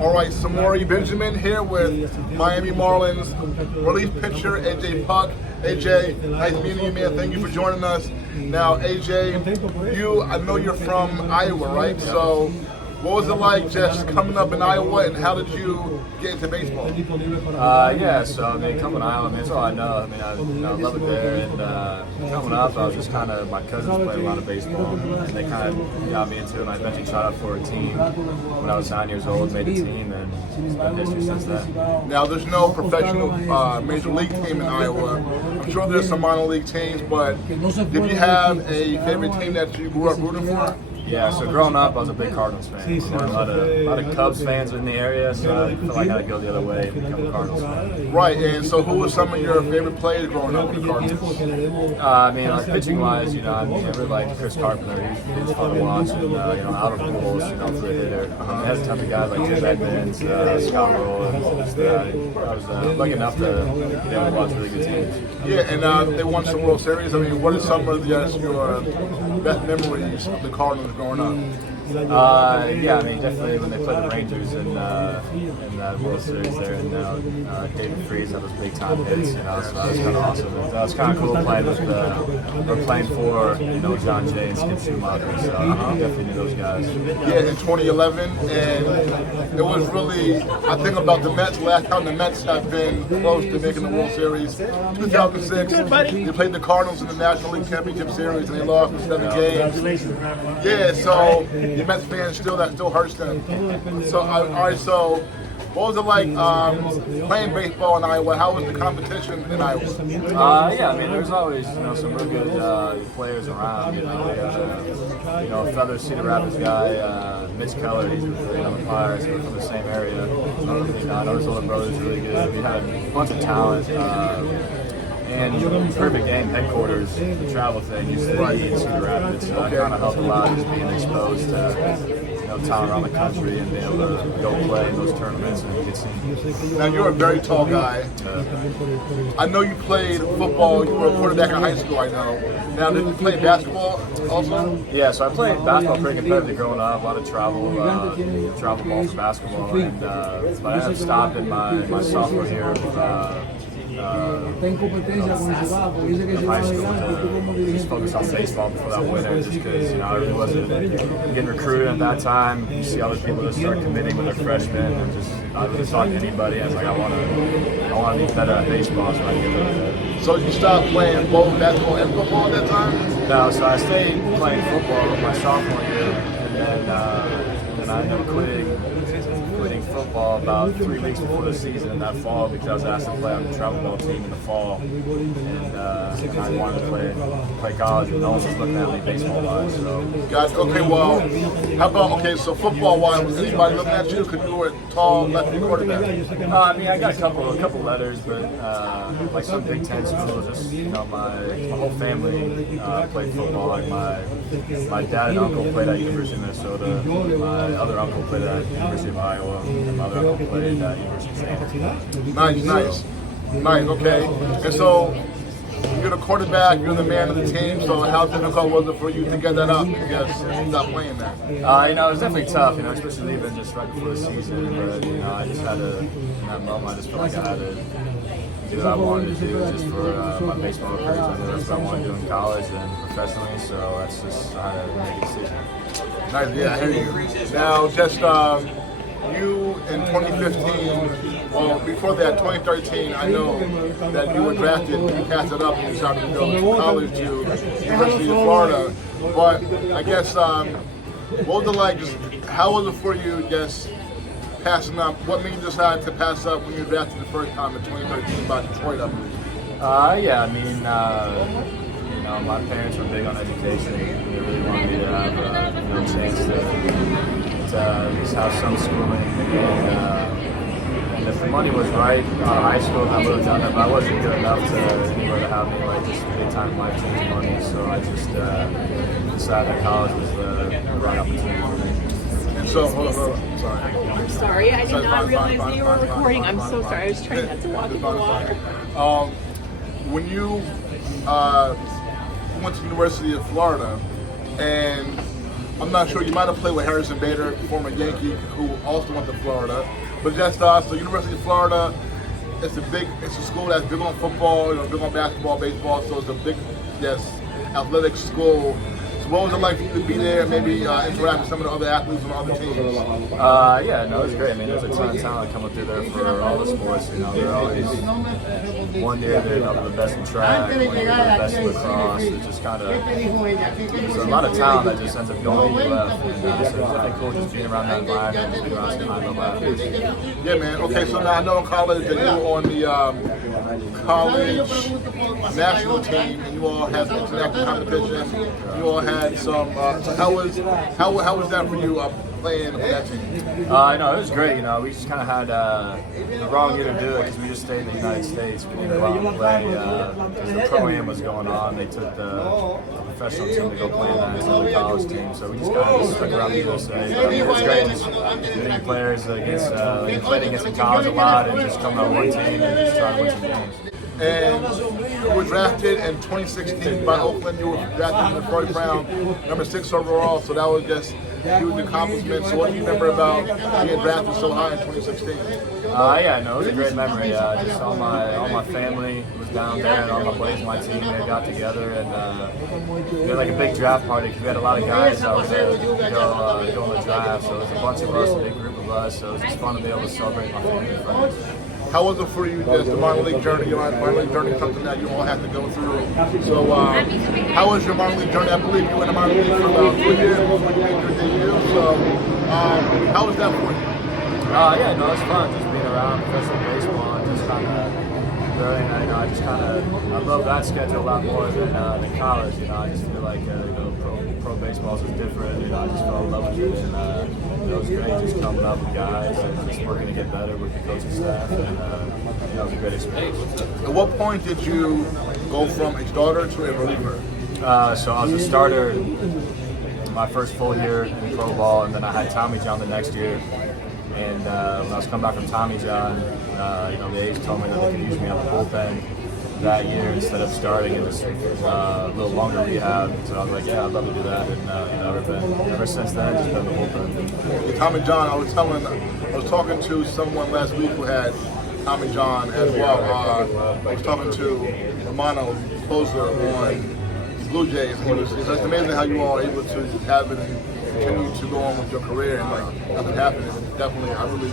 All right, Samori Benjamin here with Miami Marlins relief pitcher AJ Puck. AJ, nice meeting you, man. Thank you for joining us. Now, AJ, I know you're from Iowa, right? So, what was it like just coming up in Iowa, and how did you get into baseball? Coming to Iowa, it's all I know. I love it there. And coming up, I was just my cousins played a lot of baseball, and they kind of got me into it. And I eventually tried out for a team when I was 9 years old, made a team, and it's been history since then. Now, there's no professional major league team in Iowa. I'm sure there's some minor league teams, but did you have a favorite team that you grew up rooting for? Yeah, so growing up, I was a big Cardinals fan. There were a lot of Cubs fans in the area, so I felt like I had to go the other way and become a Cardinals fan. Right, and so who were some of your favorite players growing up with the Cardinals? Pitching-wise, I really liked Chris Carpenter. He was fun to watch, and, out of the rules, for a hitter. It has a ton of guys like Tim Edmonds, Scott Roll, and I was lucky enough to watch really good teams. Yeah, and they won some World Series. What are some of your best memories of the Cardinals growing up? Definitely when they played the Rangers in the World Series there, and David Freese had those big time hits, so that was kind of awesome. That was kind of cool playing for John Jay and Skip Schumacher, so I definitely knew those guys. Yeah, in 2011, and it was really, I think about the Mets, last time the Mets have been close to making the World Series, 2006, they played the Cardinals in the National League Championship Series, and they lost in 7 games. Yeah, so the Mets fans that still hurts them. So, all right. So, what was it like playing baseball in Iowa? How was the competition in Iowa? There's always some really good players around. They had a Feather Cedar Rapids guy, Mitch Keller. He's really on the Flyers. We're from the same area. I know his older brother's really good. We had a bunch of talent. And Perfect Game headquarters, the travel thing, used to be in Cedar Rapids, so that kind of helped a lot, just being exposed to talent around the country and being able to go play in those tournaments and get seen. Now, you're a very tall guy. I know you played football. You were a quarterback in high school, I know. Now, did you play basketball also? Yeah, so I played basketball pretty competitively growing up. A lot of travel ball for basketball, and but I ended up stopping my sophomore year of high school, just focused on baseball before that winter, just because I really wasn't getting recruited at that time. You see other people just start committing with their freshmen, and I really talked to anybody. I was like, I want to be better at baseball, so I can get better at it. So you stopped playing both basketball and football at that time? No, so I stayed playing football my sophomore year, and then I ended up quitting football about 3 weeks before the season that fall because I was asked to play on the travel ball team in the fall, and I wanted to play college, and no one was looking at me baseball-wise. So. Gotcha. Okay, well, how about, so football-wise, was anybody looking at you because you were a tall lefty quarterback? I got a couple letters, but like some Big Ten schools, just my whole family played football. Like my dad and uncle played at University of Minnesota. My other uncle played at University of Iowa. And my other uncle played at University of Stanford. Nice, okay. And so you're the quarterback, you're the man of the team, so how difficult was it for you to get that up and just stop playing that? It was definitely tough, especially leaving just right before the season, but, I just had to, in that moment, I just felt like I had to do what I wanted to do just for my baseball career. That's what I wanted to do in college and professionally, so that's just, I had to make a decision. Nice, yeah, I hear you. Now, just you in 2015, well, before that, 2013, I know that you were drafted, you passed it up, and you decided to go to college to University of Florida. But I guess, what was it like, how was it for you just passing up? What made you decide to pass up when you were drafted the first time in 2013 by Detroit, I believe? My parents were big on education. They really wanted me to have a chance to just have some schooling. And if the money was right out of high school, I would have done it. But I wasn't good enough to have me just big time life changing money. So I just decided that college was the right opportunity for me. And so, hold on. Sorry. I'm sorry. I did not realize that you were recording. I'm so sorry. I was trying not to walk in the water. When you went to the University of Florida, and I'm not sure, you might have played with Harrison Bader, former Yankee, who also went to Florida. But just so University of Florida, it's a school that's big on football, big on basketball, baseball, so it's a big, athletic school. So what was it like for you to be there and maybe interact with some of the other athletes on other teams? Yeah, no, it was great. I mean, there's a ton of talent coming through there for all the sports. They're always one year they're the best in track, one year they're the best in lacrosse. It's just kind of there's a lot of talent that just ends up going to UF. So it's definitely cool just being around that environment, just being around some high-level athletes. Yeah, man. Okay, so now I know in college that you were on the college national team, and you all had some international competition. You all had some. So how was that for you playing on that team? No, it was great. We just kind of had the wrong year to do it because we just stayed in the United States. We didn't go out and play because the pro-am was going on. They took the professional team to go play in that instead of the college team. So we just kind of stuck around the USA. But, it was great just meeting players against, we played against the college a lot and just coming on one team and just trying to win some games. And you were drafted in 2016 by Oakland. You were drafted in the first round, number 6 overall. So that was just a huge accomplishment. So what do you remember about being drafted so high in 2016? Yeah, no, it was a great memory. Just all my family was down there, and all my buddies on my team they got together, and we had like a big draft party because we had a lot of guys that was there to go on the draft. So it was a bunch of us, a big group of us. So it was just fun to be able to celebrate my family and friends. How was it for you, just the minor league journey? Minor league journey is something that you all have to go through. So, how was your minor league journey? I believe you were in the minor league for about 3 years before you made your debut. So, how was that for you? Yeah, no, it's fun just being around professional baseball and just kind of learning. I love that schedule a lot more than college. I just feel like pro baseball is different. I just fell in love with it, and it was great just coming up with guys and just working to get better with the coaching staff, and it was a great experience. At what point did you go from a starter to a reliever? So I was a starter my first full year in pro ball, and then I had Tommy John the next year. And when I was coming back from Tommy John, the A's told me that they could use me on the bullpen that year instead of starting in this a little longer rehab. So I was like, yeah, I'd love to do that. And ever since then, it's been the bullpen. Tommy John, I was talking to someone last week who had Tommy John as well. I was talking to Romano, closer on Blue Jays. It's amazing how you all are able to have it and continue to go on with your career and nothing happened. Definitely, I really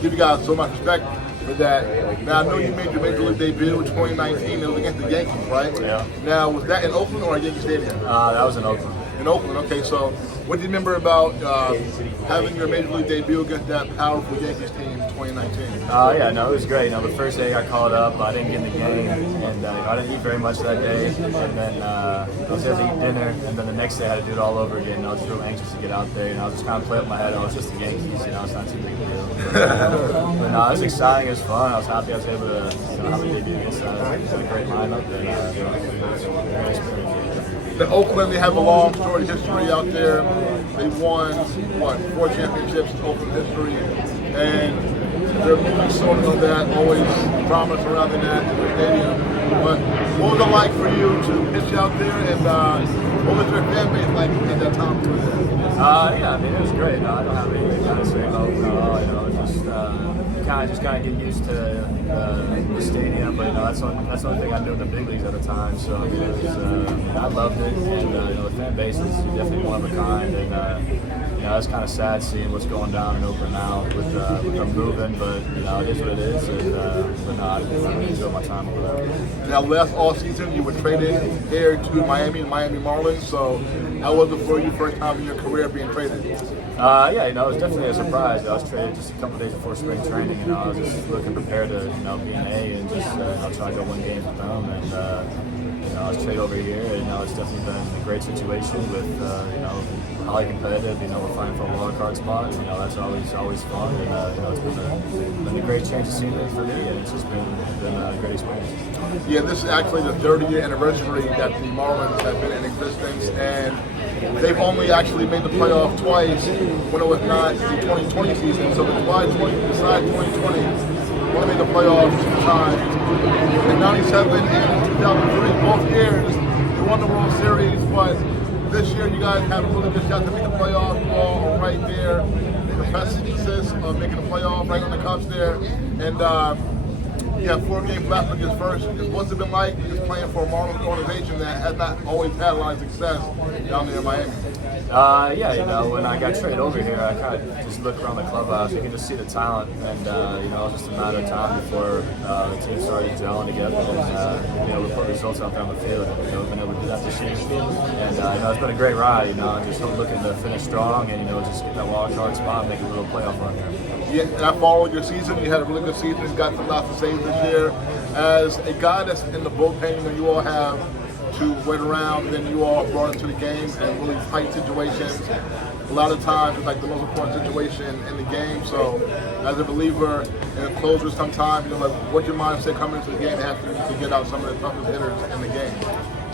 give you guys so much respect for that. Now, I know you made your major league debut in 2019. It was against the Yankees, right? Yeah. Now, was that in Oakland or at Yankee Stadium? That was in Oakland. In Oakland, okay. So, what do you remember about having your major league debut against that powerful Yankees team in 2019? Yeah, no, it was great. The first day I called up, I didn't get in the game, and I didn't eat very much that day. And then I was able to eat dinner, and then the next day I had to do it all over again. I was real anxious to get out there, and I was just kind of playing with my head. I was just the Yankees, it's not too big a deal. But no, it was exciting. It was fun. I was happy I was able to have a debut against that. It was a great lineup, and it was a great experience. The Oakland, they have a long storied history out there. They won, 4 championships in Oakland history. And they're moving sort of that, always promise surrounding that in the stadium. But what was it like for you to pitch out there, and what was your fan base like at that time? Yeah, I mean, it was great. I don't have anything to say about it. Just kind of get used to the stadium, but that's the only thing I knew in the big leagues at the time. So I mean, it was, I loved it, and the fan base is definitely one of a kind, and it's kind of sad seeing what's going down in Oakland now with them moving, but it is what it is, but no, I really enjoyed my time over there. Now, last all season, you were traded here to Miami Marlins. So, how was it for you first time in your career being traded? Yeah, it was definitely a surprise. I was traded just a couple days before spring training, I was just looking prepared to, be an A and just try to go win games with them. And I was traded over here, and it's definitely been a great situation with, highly competitive. We're fighting for a wild card spot. That's always fun, and it's been a great change of scenery for me, and it's just been a great experience. Yeah, this is actually the 30-year anniversary that the Marlins have been in existence, and they've only actually made the playoff twice when it was not the 2020 season. So besides 2020, they only made the playoffs 2 times. In '97 and in 2003, both years, they won the World Series, but this year you guys have a really good shot to make the playoffs. You all are right there in the precipice of making the playoffs, right on the Cubs there. And you have 4 games left for your first. What's it been like just playing for a Marlins organization that has not always had a lot of success down there in Miami? Yeah, you know, when I got traded over here, I kind of just looked around the clubhouse. You can just see the talent, and you know, it was just a matter of time before the team started gelling together, and you know, we put results out there on the field. And, you know, we've been able to do that this year, and you know, it's been a great ride. You know, I'm just looking to finish strong, and you know, just get that wild card spot, and make a little playoff run here. Yeah, and I followed your season. You had a really good season. You got some lots of saves this year. As a guy that's in the bullpen, you know, you all have to wait around, then you all brought into the game and really tight situations. A lot of times it's like the most important situation in the game. So as a believer and a closer sometimes, you know, like what's your mindset coming into the game after to get out some of the toughest hitters in the game?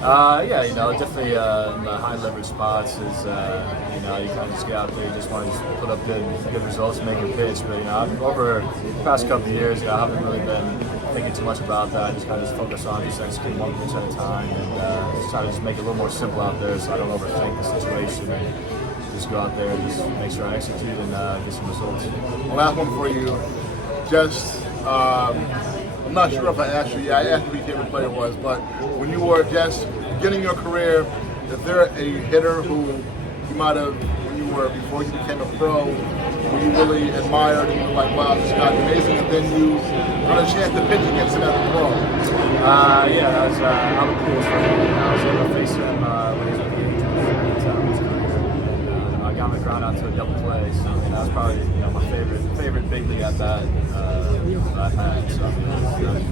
Yeah, you know, definitely in the high leverage spots is, you know, you kind of just get out there, you just want to just put up good results, make a pitch. But, you know, over the past couple of years, you know, I haven't really been thinking too much about that. I just kind of just focus on just executing 1 pitch at a time and just try to just make it a little more simple out there so I don't overthink the situation and just go out there and just make sure I execute and get some results. Last one for you. Just, I'm not sure if I asked you. Yeah, I asked you who your favorite player was, but when you were just beginning your career, is there a hitter who you might have, when you were before you became a pro, who you really admired and you were like, wow, this guy's amazing, and then you got a chance to pitch against him as a pro? Yeah, that was Albert Pujols for me. I was able to face him when he was at the Yankees at the time of his career. And, I got him the ground out to a double play, so that was probably my favorite big league at bat I've had. So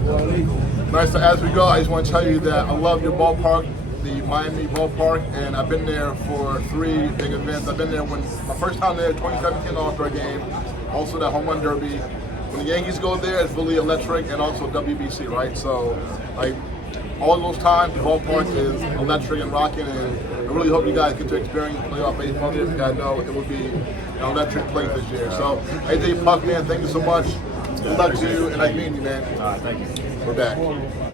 really cool. Nice. So as we go, I just want to tell you that I love your ballpark, the Miami ballpark, and I've been there for 3 big events. I've been there when my first time there, 2017 All-Star game, also that home run derby. When the Yankees go there, it's really electric, and also WBC, right? So, like, all those times, the ballpark is electric and rocking, and I really hope you guys get to experience playoff baseball there, because I know it will be an electric place this year. So, AJ Puck, man, thank you so much. Good luck to you, and I mean you, man. All right, thank you. We're back.